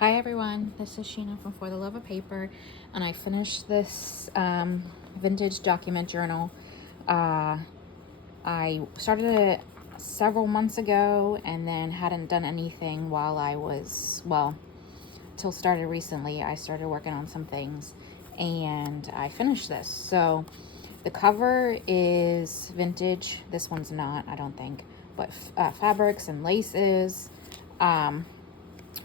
Hi everyone, this is Sheena from For the Love of Paper, and I finished this vintage document journal. I started it several months ago and then hadn't done anything while I was, till started recently. I started working on some things and I finished this. So the cover is vintage. This one's not, I don't think, but fabrics and laces.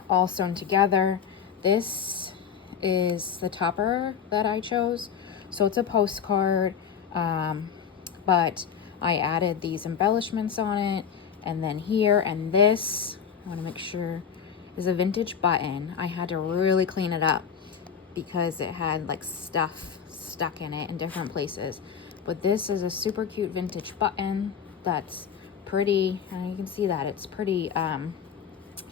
All sewn together. This is the topper that I chose. So it's a postcard, but I added these embellishments on it. And then here and this, I want to make sure, is a vintage button. I had to really clean it up because it had like stuff stuck in it in different places. But this is a super cute vintage button that's pretty, and you can see that it's pretty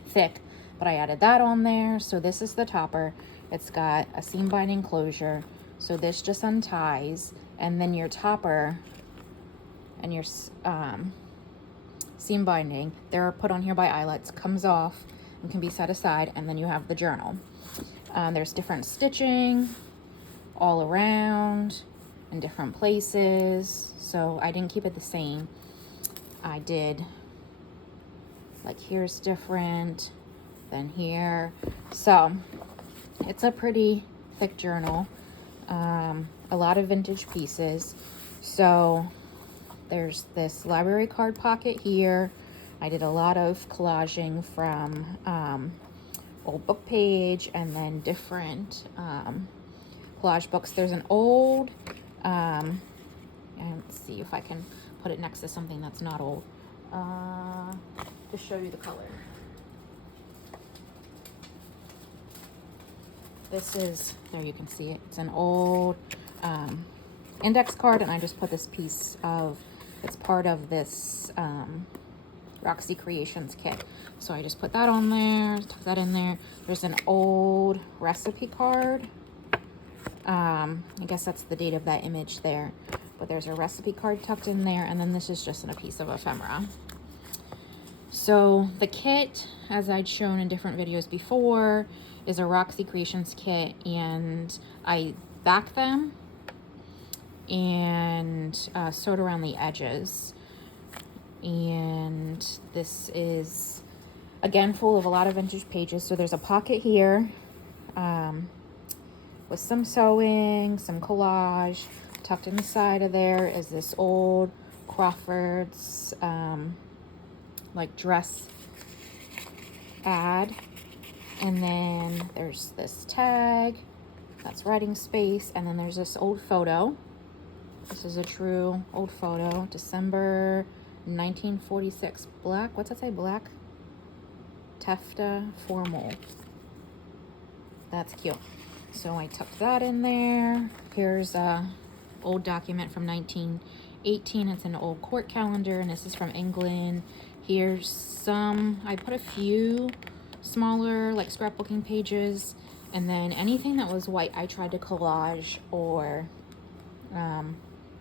thick, but I added that on there. So this is the topper. It's got a seam binding closure, so this just unties, and then your topper and your seam binding, they're put on here by eyelets, comes off and can be set aside, and then you have the journal. There's different stitching all around in different places, so I didn't keep it the same. I did, like, here's different than here. So it's a pretty thick journal, a lot of vintage pieces. So there's this library card pocket here. I did a lot of collaging from old book page and then different collage books. There's an old, and let's see if I can put it next to something that's not old, to show you the color. This is, there you can see it, it's an old index card, and I just put this piece of, it's part of this Roxy Creations kit. So I just put that on there, tuck that in there. There's an old recipe card. I guess that's the date of that image there. But there's a recipe card tucked in there, and then this is just in a piece of ephemera. So the kit, as I'd shown in different videos before, is a Roxy Creations kit, and I backed them and sewed around the edges. And this is, again, full of a lot of vintage pages. So there's a pocket here with some sewing, some collage. Tucked in the side of there is this old Crawford's like dress ad, and then there's this tag that's writing space, and then there's this old photo. This is a true old photo, December 1946. Black, what's that say? Black taffeta formal. That's cute. So I tucked that in there. Here's a old document from 1918. It's an old court calendar, and this is from England. Here's some, I put a few smaller like scrapbooking pages, and then anything that was white I tried to collage or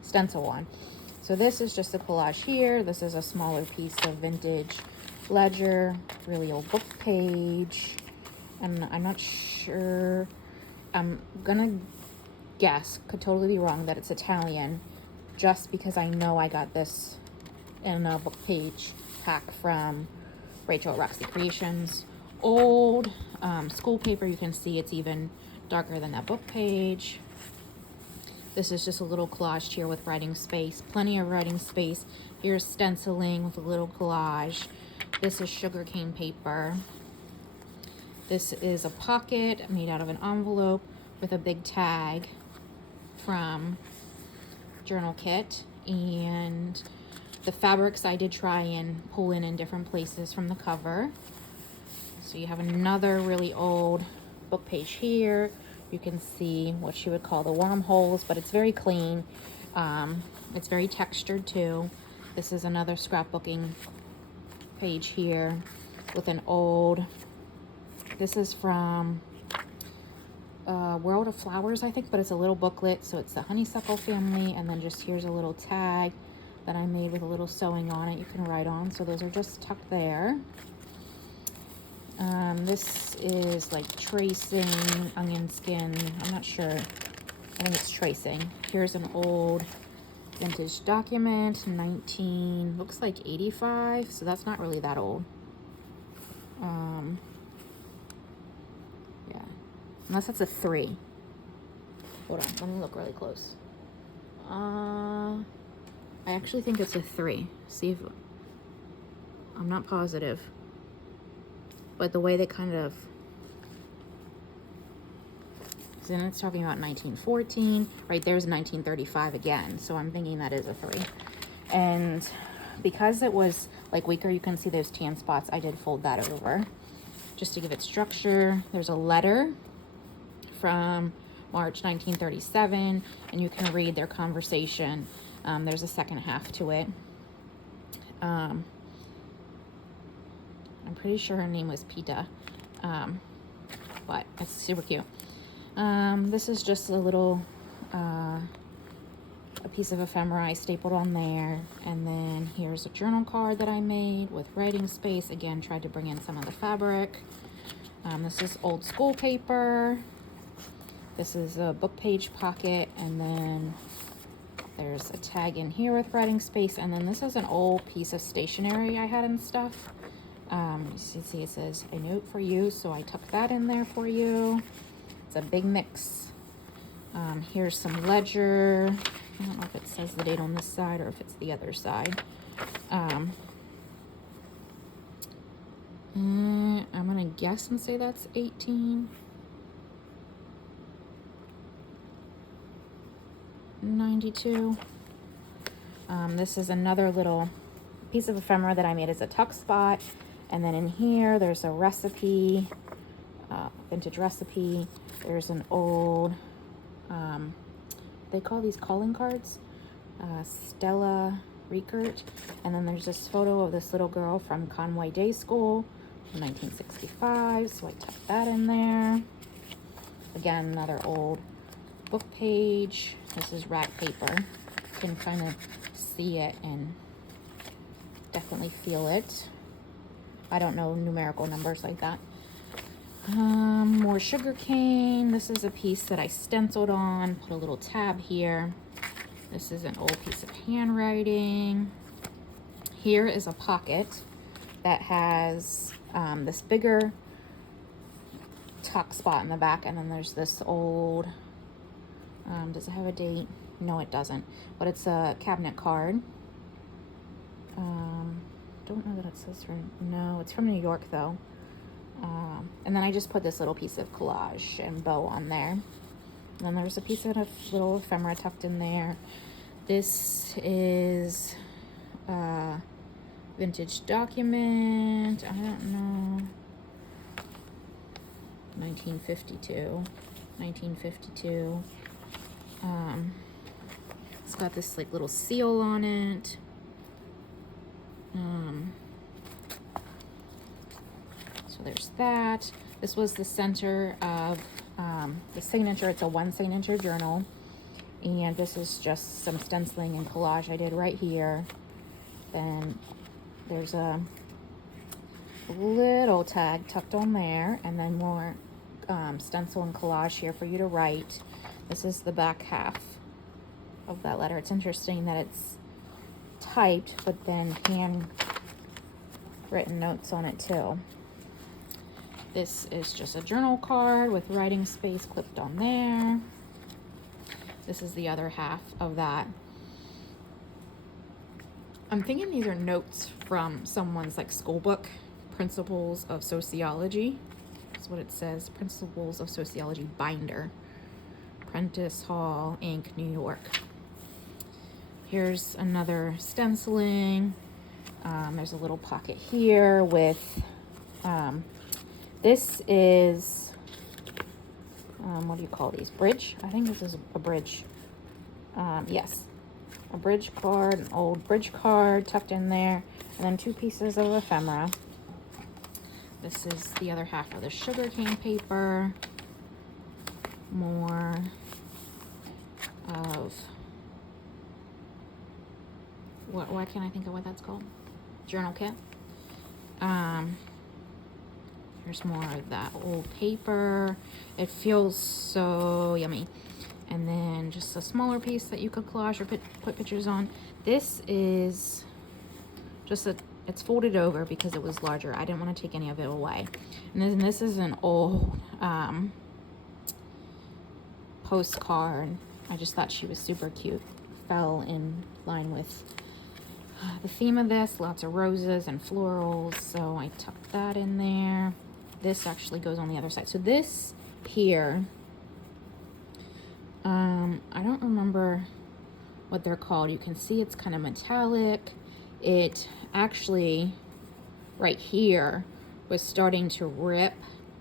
stencil on. So this is just a collage here. This is a smaller piece of vintage ledger, really old book page, and I'm not sure, I'm gonna guess, could totally be wrong, that it's Italian, just because I know I got this in a book page pack from Rachel at Roxy Creations. Old school paper, you can see it's even darker than that book page. This is just a little collage here with writing space, plenty of writing space. Here's stenciling with a little collage. This is sugarcane paper. This is a pocket made out of an envelope with a big tag from Journal Kit, and the fabrics I did try and pull in different places from the cover. So you have another really old book page here. You can see what she would call the wormholes, but it's very clean. It's very textured too. This is another scrapbooking page here with an old, this is from World of Flowers, I think, but it's a little booklet. So it's the honeysuckle family, and then just here's a little tag that I made with a little sewing on it you can write on. So those are just tucked there. This is like tracing, onion skin. I'm not sure. I think it's tracing. Here's an old vintage document, looks like 85, so that's not really that old. Yeah, unless that's a 3. Hold on, let me look really close. I actually think it's a 3. See if, I'm not positive, but the way they kind of, then it's talking about 1914, right there's 1935 again, so I'm thinking that is a 3. And because it was like weaker, you can see those tan spots, I did fold that over just to give it structure. There's a letter from March 1937, and you can read their conversation. There's a second half to it. I'm pretty sure her name was Pita, but it's super cute. This is just a little, a piece of ephemera I stapled on there. And then here's a journal card that I made with writing space. Again, tried to bring in some of the fabric. This is old school paper. This is a book page pocket. And then there's a tag in here with writing space. And then this is an old piece of stationery I had and stuff. You see it says a note for you, so I tucked that in there for you. It's a big mix. Here's some ledger. I don't know if it says the date on this side or if it's the other side. I'm gonna guess and say that's 1892. This is another little piece of ephemera that I made as a tuck spot. And then in here, there's a recipe, vintage recipe. There's an old, they call these calling cards, Stella Riekert. And then there's this photo of this little girl from Conway Day School in 1965. So I tucked that in there. Again, another old book page. This is rag paper. You can kind of see it and definitely feel it. I don't know numerical numbers like that. More sugar cane. This is a piece that I stenciled on, put a little tab here. This is an old piece of handwriting. Here is a pocket that has this bigger tuck spot in the back, and then there's this old, does it have a date? No, it doesn't, but it's a cabinet card. Don't know that it says from, no, it's from New York though. And then I just put this little piece of collage and bow on there. And then there's a piece of a little ephemera tucked in there. This is a vintage document. I don't know. 1952. It's got this like little seal on it. So there's that. This was the center of the signature. It's a 1 signature journal. And this is just some stenciling and collage I did right here. Then there's a little tag tucked on there, and then more stencil and collage here for you to write. This is the back half of that letter. It's interesting that it's typed, but then hand written notes on it too. This is just a journal card with writing space clipped on there. This is the other half of that. I'm thinking these are notes from someone's like school book, Principles of Sociology. That's what it says, Principles of Sociology binder. Prentice Hall, Inc., New York. Here's another stenciling. There's a little pocket here with, this is, what do you call these? Bridge? I think this is a bridge. Yes, a bridge card, an old bridge card tucked in there, and then 2 pieces of ephemera. This is the other half of the sugarcane paper. More of, why can't I think of what that's called? Journal kit. Here's more of that old paper. It feels so yummy. And then just a smaller piece that you could collage or put pictures on. This is just it's folded over because it was larger. I didn't want to take any of it away. And then this is an old postcard. I just thought she was super cute. Fell in line with the theme of this, lots of roses and florals. So I tucked that in there. This actually goes on the other side. So this here, I don't remember what they're called. You can see it's kind of metallic. It actually, right here, was starting to rip.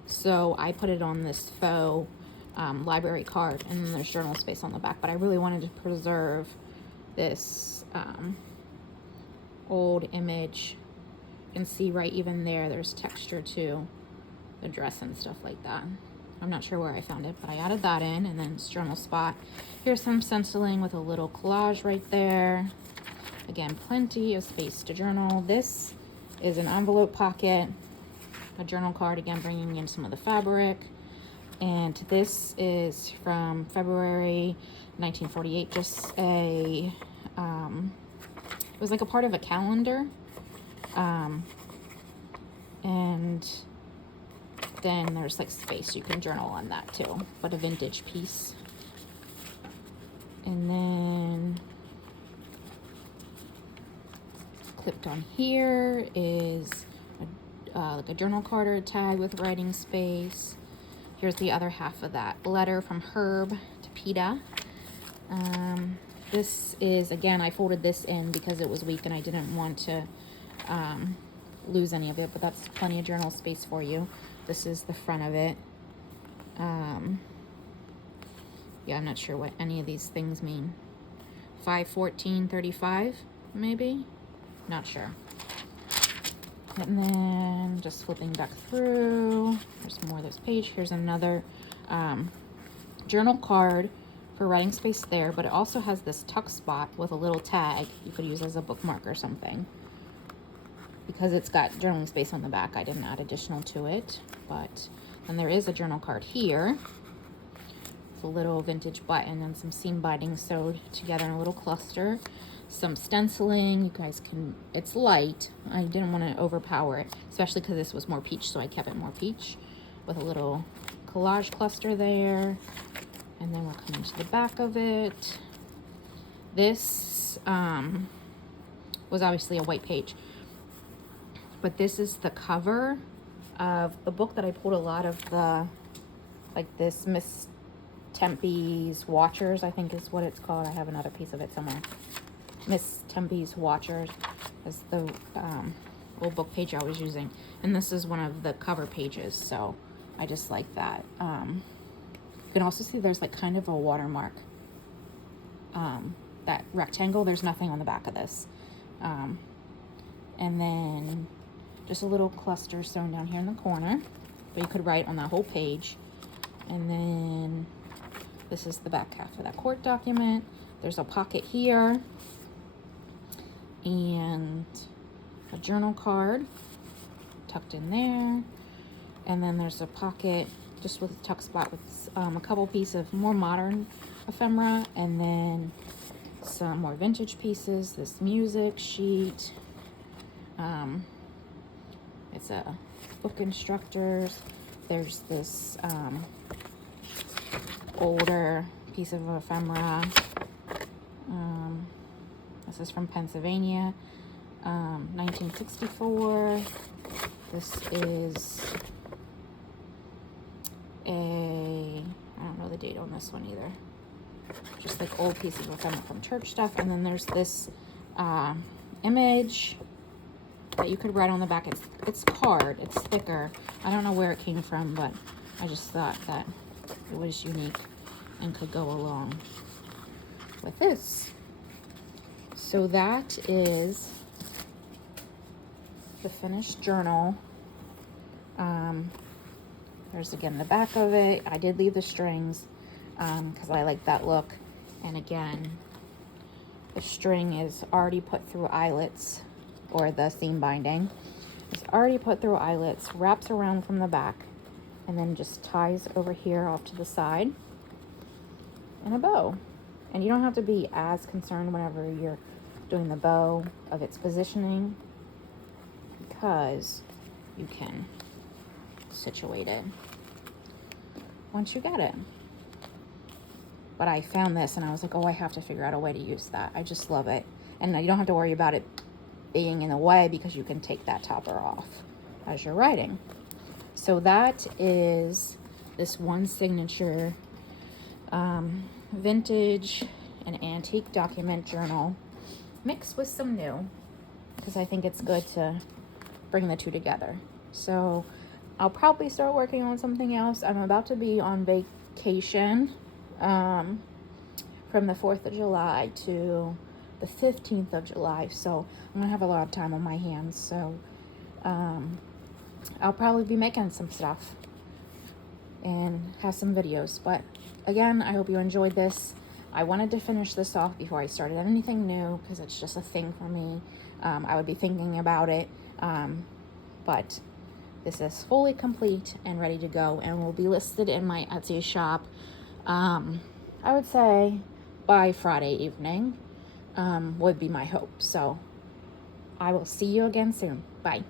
So I put it on this faux library card, and then there's journal space on the back. But I really wanted to preserve this old image. You can see right even there's texture to the dress and stuff like that. I'm not sure where I found it, but I added that in, and then it's journal spot. Here's some stenciling with a little collage right there. Again, plenty of space to journal. This is an envelope pocket, a journal card, again, bringing in some of the fabric. And this is from February 1948, just a, it was like a part of a calendar. And then there's like space, you can journal on that too, but a vintage piece. And then clipped on here is like a journal card or a tag with writing space. Here's the other half of that letter from Herb to PETA. This is, again, I folded this in because it was weak and I didn't want to lose any of it, but that's plenty of journal space for you. This is the front of it. Yeah, I'm not sure what any of these things mean. 5/14/35, maybe? Not sure. And then just flipping back through, there's more of this page. Here's another journal card for writing space there, but it also has this tuck spot with a little tag you could use as a bookmark or something. Because it's got journaling space on the back, I didn't add additional to it. But then there is a journal card here. It's a little vintage button and some seam binding sewed together in a little cluster. Some stenciling, you guys can, it's light. I didn't want to overpower it, especially because this was more peach, so I kept it more peach. With a little collage cluster there. And then we're coming to the back of it. This was obviously a white page. But this is the cover of the book that I pulled a lot of the, like this Miss Tempe's Watchers, I think is what it's called. I have another piece of it somewhere. Miss Tempe's Watchers is the old book page I was using. And this is one of the cover pages, so I just like that. You can also see there's like kind of a watermark. That rectangle, there's nothing on the back of this. And then just a little cluster sewn down here in the corner, but you could write on that whole page. And then this is the back half of that court document. There's a pocket here and a journal card tucked in there. And then there's a pocket just with a tuck spot with a couple pieces of more modern ephemera, and then some more vintage pieces. This music sheet. It's a book instructors. There's this older piece of ephemera. This is from Pennsylvania, 1964. This is I don't know the date on this one either. Just like old piece of ephemera from church stuff. And then there's this image that you could write on the back. It's card, it's thicker. I don't know where it came from, but I just thought that it was unique and could go along with this. So that is the finished journal. There's again the back of it. I did leave the strings because I like that look. And again, the string is already put through eyelets or the seam binding. It's already put through eyelets, wraps around from the back, and then just ties over here off to the side, and a bow. And you don't have to be as concerned whenever you're doing the bow of its positioning, because you can situate it once you get it. But I found this and I was like, oh, I have to figure out a way to use that. I just love it. And you don't have to worry about it being in the way, because you can take that topper off as you're writing. So that is this one signature vintage and antique document journal mixed with some new, because I think it's good to bring the two together. So I'll probably start working on something else. I'm about to be on vacation from the 4th of July to the 15th of July. So I'm gonna have a lot of time on my hands. So I'll probably be making some stuff and have some videos. But again, I hope you enjoyed this. I wanted to finish this off before I started anything new, because it's just a thing for me. I would be thinking about it, but this is fully complete and ready to go, and will be listed in my Etsy shop, I would say by Friday evening, would be my hope. So I will see you again soon. Bye.